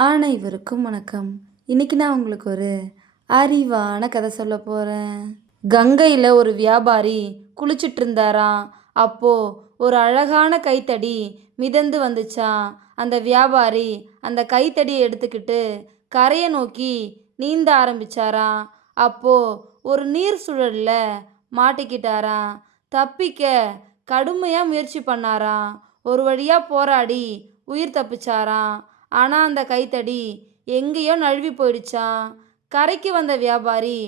அனைவருக்கும் வணக்கம். இன்னைக்கு நான் உங்களுக்கு ஒரு அறிவான கதை சொல்ல போகிறேன். கங்கையில் ஒரு வியாபாரி குளிச்சிட்டு இருந்தாராம். அப்போ ஒரு அழகான கைத்தடி மிதந்து வந்துச்சாம். அந்த வியாபாரி அந்த கைத்தடியை எடுத்துக்கிட்டு கரையை நோக்கி நீந்த ஆரம்பிச்சாராம். அப்போ ஒரு நீர் சுழல்ல மாட்டிக்கிட்டாராம். தப்பிக்க கடுமையாக முயற்சி பண்ணாராம். ஒரு வழியாக போராடி உயிர் தப்பிச்சாராம். ஆனால் அந்த கைத்தடி எங்கேயோ நழுவி போயிடுச்சாம். கரைக்கு வந்த வியாபாரி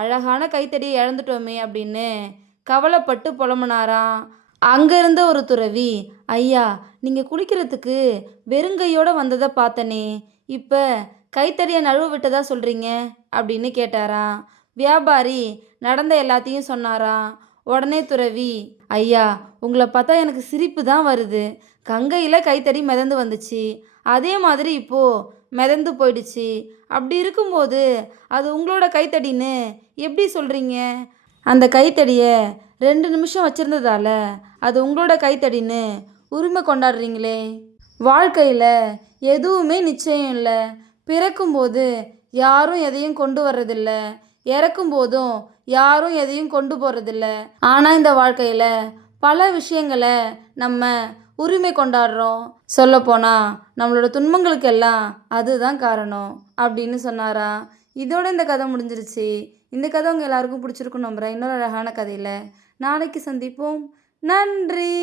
அழகான கைத்தடியை இழந்துட்டோமே அப்படின்னு கவலைப்பட்டு புலம்புனாராம். அங்கே இருந்த ஒரு துறவி, ஐயா, நீங்கள் குளிக்கிறதுக்கு வெறுங்கையோடு வந்ததை பார்த்தனே, இப்போ கைத்தடியை நழுவ விட்டதா சொல்கிறீங்க அப்படின்னு கேட்டாராம். வியாபாரி நடந்த எல்லாத்தையும் சொன்னாராம். உடனே துறவி, ஐயா, உங்களை பார்த்தா எனக்கு சிரிப்பு தான் வருது. கங்கையில் கைத்தடி மிதந்து வந்துச்சு, அதே மாதிரி இப்போது மிதந்து போயிடுச்சு. அப்படி இருக்கும்போது அது உங்களோட கைத்தடின்னு எப்படி சொல்கிறீங்க? அந்த கைத்தடியை 2 நிமிஷம் வச்சுருந்ததால அது உங்களோட கைத்தடின்னு உரிமை கொண்டாடுறீங்களே. வாழ்க்கையில் எதுவுமே நிச்சயம் இல்லை. பிறக்கும்போது யாரும் எதையும் கொண்டு வர்றதில்ல, இறக்கும்போதும் யாரும் எதையும் கொண்டு போகிறதில்ல. ஆனால் இந்த வாழ்க்கையில் பல விஷயங்களை நம்ம உரிமை கொண்டாடுறோம். சொல்லப்போனால் நம்மளோட துன்பங்களுக்கெல்லாம் அதுதான் காரணம் அப்படின்னு சொன்னாரா. இதோட இந்த கதை முடிஞ்சிருச்சு. இந்த கதை உங்கள் எல்லாருக்கும் பிடிச்சிருக்கும் நம்புகிறேன். இன்னொரு அழகான கதையில் நாளைக்கு சந்திப்போம். நன்றி.